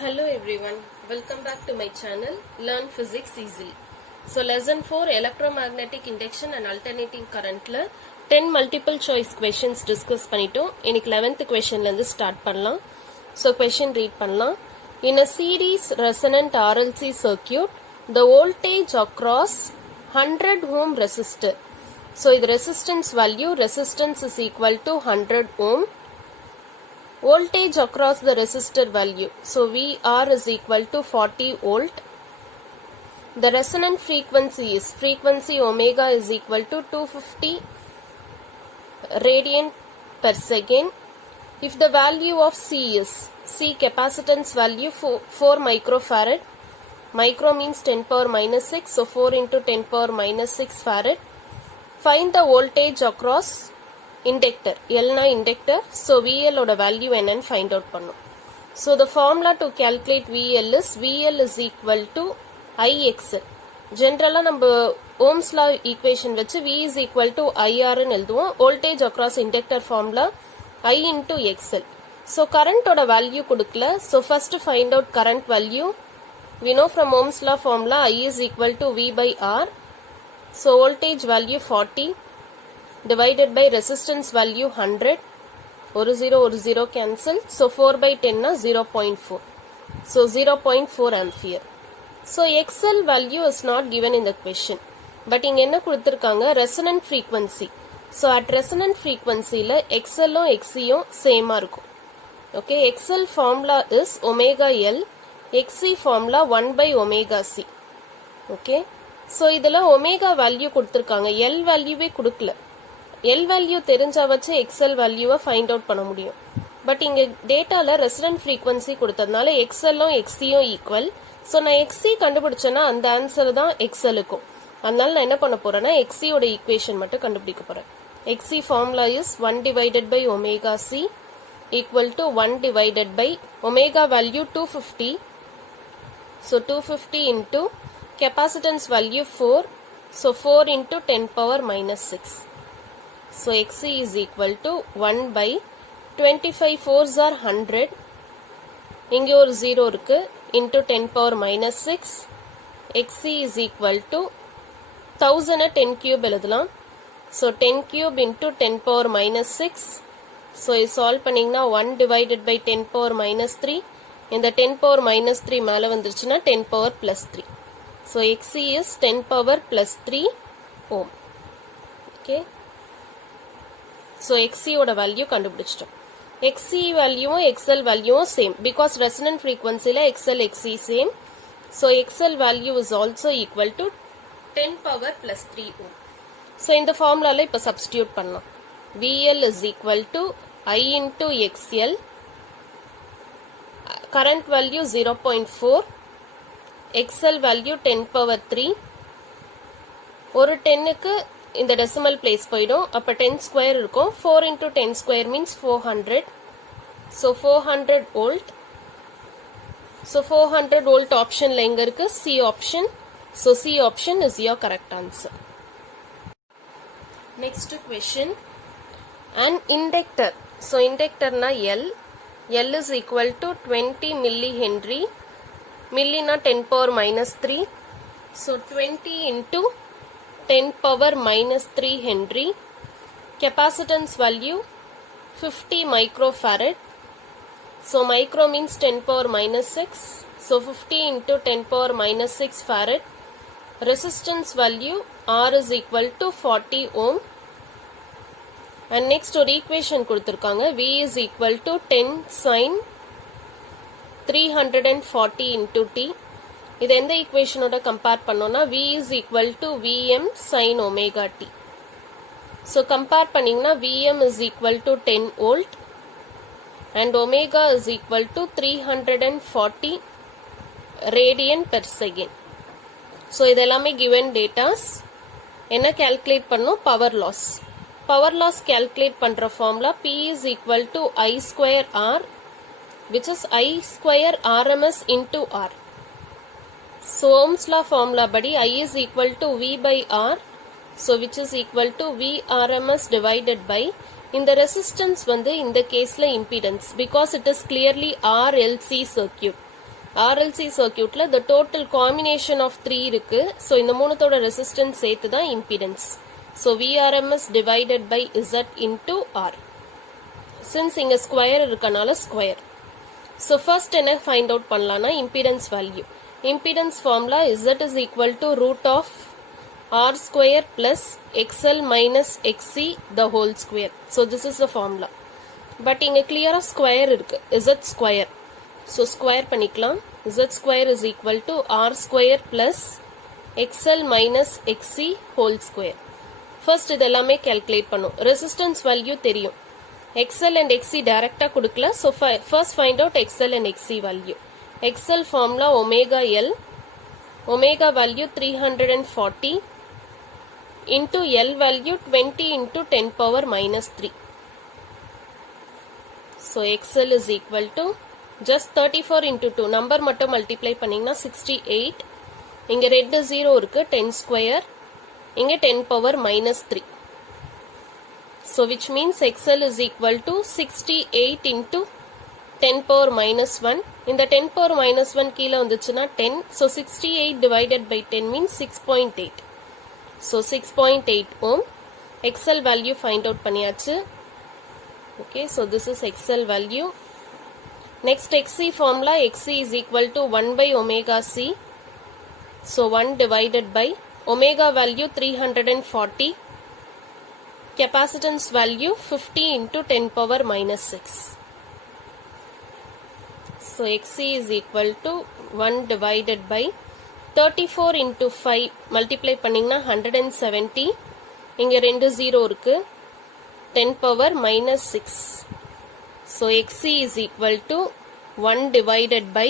Hello everyone, welcome back to my channel Learn Physics Easily. So lesson 4 electromagnetic induction and alternating current la 10 multiple choice questions discuss பண்ணிட்டோம். இன்னைக்கு 11th questionல இருந்து start பண்ணலாம். So question read பண்ணலாம். In a series resonant RLC circuit, the voltage across 100 ohm resistor. So இது resistance value, resistance is equal to 100 ohm. Voltage across the resistor value, so VR is equal to 40 volt. The resonant frequency is frequency omega is equal to 250 radian per second. If the value of C is C capacitance value 4 microfarad, micro means 10 power minus 6, so 4 into 10 power minus 6 farad. Find the voltage across inductor, L na inductor, so VL oda value என்னன்னு find out பண்ணும். So the formula to calculate VL is equal to IXL. Generally நம்ம Ohm's law equation வச்சு V is equal to IR ன்னு எழுதுவோம். Voltage across inductor formula I into XL. So current oda value கொடுக்கல. So first find out current value. We know from Ohm's law formula I is equal to V by R. So voltage value 40 divided by resistance value 100, ஒரு 0 cancel, so 4 by 10 na 0.4, so 0.4 ampere. So XL value is not given in the question, but இங்க என்ன கொடுத்திருக்காங்க resonant frequency. So at resonant frequency ல XL உம் XC உம் same இருக்கும். Okay, XL formula is omega L, XC formula 1 by omega C. Okay, so இதுல omega value கொடுத்திருக்காங்க, L value கொடுக்கல. L value தெரிஞ்சா வச்சு XL value find out பண்ண முடியும். But இங்க டேட்டால ரெசனன்ட் frequency கொடுத்ததுனால XL உம் XC உம் ஈக்குவல். சோ நான் XC கண்டுபிடிச்சேன்னா அந்த ஆன்சர் தான் XL க்கும். அதனால நான் என்ன பண்ண போறேன்னா XC ஓட ஈக்குவேஷன் மட்டும் கண்டுபிடிக்க போறேன். XC formula is 1 divided by omega C equal to 1 divided by omega value 250. So 250 into capacitance value 4. So 4 into 10 power minus 6. So XC is equal to 1 by 25 4s are 100. இங்கே ஒரு 0 இருக்கு into 10 power minus 6. XC is equal to 1000 10 cube எழுதலாம். So 10 cube into 10 power minus 6. So இது solve பண்ணிங்கன்னா 1 divided by 10 power minus 3. இந்த 10 power minus 3 மேல வந்துருச்சுன்னா 10 power plus 3. So XC is 10 power plus 3 ohm. Okay. So XC oda value கண்டுபிடிச்சிட்டோம். XC value XL value same because resonant frequency la XL XC same. So XL value is also equal to 10 power plus 3 ohm. So இந்த formula la இப்ப substitute பண்ணலாம். VL is equal to I into XL. Current value 0.4. XL value 10 power 3. ஒரு 10க்கு இந்த decimal place போய்டும். அப்ப 10 square இருக்கும். 4 into 10 square means 400. So 400 volt. So 400 volt optionல எங்க இருக்கு? C option. So C option is your correct answer. Next question. An inductor. So inductor na L. L is equal to 20 millihenry. Milli na 10 power minus 3. So 20 into 10 power minus 3 Henry. Capacitance value 50 microfarad. So micro means 10 power minus 6. So 50 into 10 power minus 6 farad. Resistance value R is equal to 40 ohm. And next ஒரு equation கொடுத்திருக்காங்க. V is equal to 10 sin 340 into T. இது எந்த ஈக்குவேஷனோட compare பண்ணோம்னா V is equal to Vm sin omega t. So compare பண்ணீங்கன்னா Vm is equal to 10 volt and omega is equal to 340 radian per second. So இது எல்லாமே given datas. என்ன calculate பண்ணோம்? Power loss. Power loss calculate பண்ற formula P is equal to I square R, which is I square RMS into R. So Ohm's law formula badi I is equal to V by R, so which is equal to V RMS divided by இந்த resistance வந்து இந்த கேஸ்ல impedance because it is clearly RLC circuit. RLC circuitல the total combination of 3 இருக்கு. So இந்த மூணுத்தோட resistance சேர்த்து தான் impedance. So VRMS divided by Z into R. Since இங்க square இருக்கனால square. So first என்ன find out பண்ணலாம்னா impedance value. Impedance formula Z is equal to root of R square plus XL minus XC the whole square. So this is the formula. But இங்க clear square இருக்கு. Z square. So square பண்ணிக்கலாம். Z square is equal to R square plus XL minus XC whole square. First இது எல்லாமே calculate பண்ணும். Resistance value தெரியும். XL and XC directா கொடுக்கல. So first find out XL and XC value. XL formula omega L. Omega value 340 into L value 20 into 10 power minus 3. So XL is equal to just 34 into 2. Number மட்டும் multiply பண்ணிங்கன்னா 68. இங்க red 0 இருக்கு 10 square. இங்க 10 power minus 3. So which means XL is equal to 68 into 10 power minus 1. இந்த 10 power minus 1 கீழ வந்துச்சுன்னா 10. So 68 divided by 10 means 6.8. So 6.8 ohm. XL value find out பண்ணியாச்சு. Okay, so this is XL value. Next XC formula, XC is equal to 1 by omega C. So 1 divided by omega value 340. Capacitance value 50 into 10 power minus 6. So XC is equal to 1 divided by 34 into 5 multiply பண்ணிங்கன்னா 170. இங்க 2 0 இருக்கு 10 power minus 6. So XC is equal to 1 divided by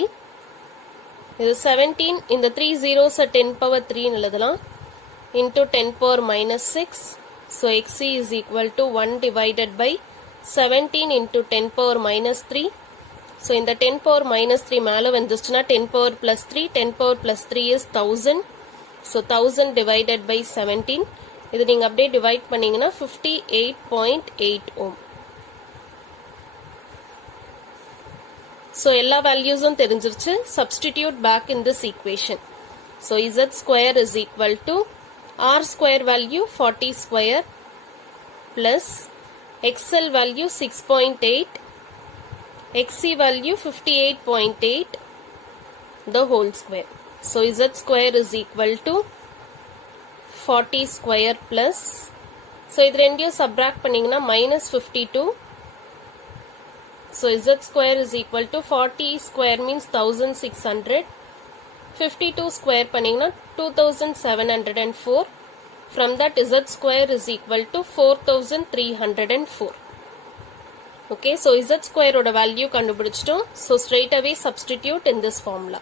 இது 17 இந்த 3 zeros 10 power 3 எழுதலாம் into 10 power minus 6. So XC is equal to 1 divided by 17 into 10 power minus 3. So இந்த 10 power minus 3 மேல வந்துச்சுன்னா 10 power plus 3. 10 power plus 3 is 1000. So 1000 divided by 17. இது நீங்க அப்படியே divide பண்ணீங்கன்னா 58.8 ohm. So எல்லா valuesம் தெரிஞ்சிருச்சு. Substitute back in this equation. So Z square is equal to R square value 40 square plus XL value 6.8, XC value 58.8 the whole square. So Z square is equal to 40 square plus, so இது ரெண்டையும் subtract பண்ணீங்கன்னா minus 52. So Z square is equal to 40 square means 1600. 52 square பண்ணீங்கன்னா 2704. From that Z square is equal to 4304. Okay, so Z square oda value கண்டுபிடிச்சிட்டோம். So straight away substitute in this formula.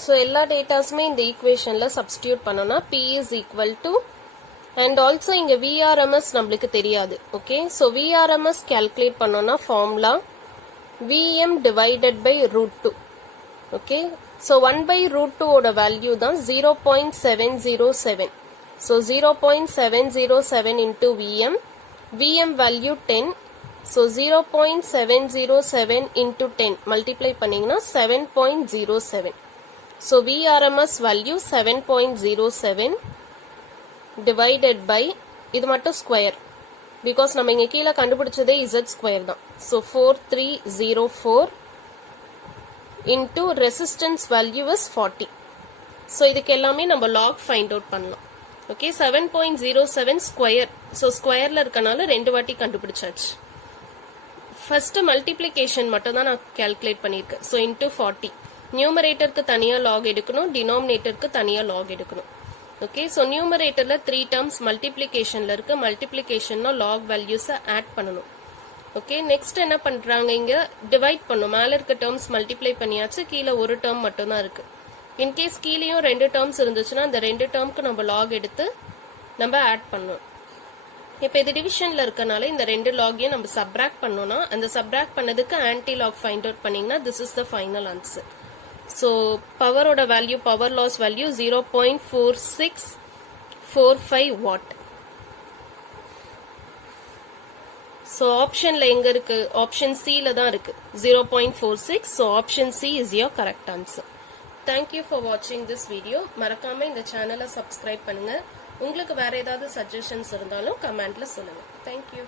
So எல்லா டேட்டாஸ்மே இந்த ஈக்குவேஷன்ல substitute பண்ணோம்னா P is equal to, and also இங்க VRMS நம்மளுக்கு தெரியாது. Okay, so VRMS calculate பண்ணோம்னா formula VM divided by root 2. Okay, so 1 by root 2 oda value தான் 0.707. So 0.707 into VM. VM value 10. So 0.707 into 10 multiply பண்ணீங்கன்னா 7.07. So VRMS value 7.07 divided by இது மட்டும் square because நம்ம இங்க கீழ கண்டுபிடிச்சதே Z square தான். So 4304 into resistance value is 40. So இதுக்கு எல்லாமே நம்ம log find out பண்ணலாம். Okay, 7.07 square. So square ல இருக்கனால ரெண்டு வாட்டி கண்டுபிடிச்சாச்சு. First multiplication மட்டும் தான் நான் calculate பண்ணிருக்கேன். So into 40. Numeratorக்கு தனியா log எடுக்கணும், denominatorக்கு தனியா log எடுக்கணும். Okay, so numeratorல 3 terms multiplicationல இருக்கு. Multiplicationனா log values add பண்ணணும். Okay, next என்ன பண்றாங்க இங்க divide பண்ணும். மேல இருக்க terms multiply பண்ணியாச்சு, கீழ ஒரு term மட்டும் தான் இருக்கு. In case கீழேயும் ரெண்டு terms இருந்துச்சுன்னா அந்த ரெண்டு termக்கு நம்ம log எடுத்து நம்ம add பண்ணணும். இப்போ இது டிவிஷன்ல இருக்கனால இந்த ரெண்டு logயும் நம்ம subtract பண்ணோம்னா அந்த subtract பண்ணதுக்கு anti log find out பண்ணீங்கன்னா this is the final answer. So power oda value, power loss value 0.4645 watt. So ஆப்ஷன்ல எங்க இருக்கு? ஆப்ஷன் சில தான் இருக்கு 0.46. So option C is your correct answer. Thank you for வாட்சிங் திஸ் வீடியோ. மறக்காம இந்த சேனலை சப்ஸ்கிரைப் பண்ணுங்க. உங்களுக்கு வேற ஏதாவது சஜஷன்ஸ் இருந்தாலும் கமெண்ட்ல சொல்லுங்க. தேங்க்யூ.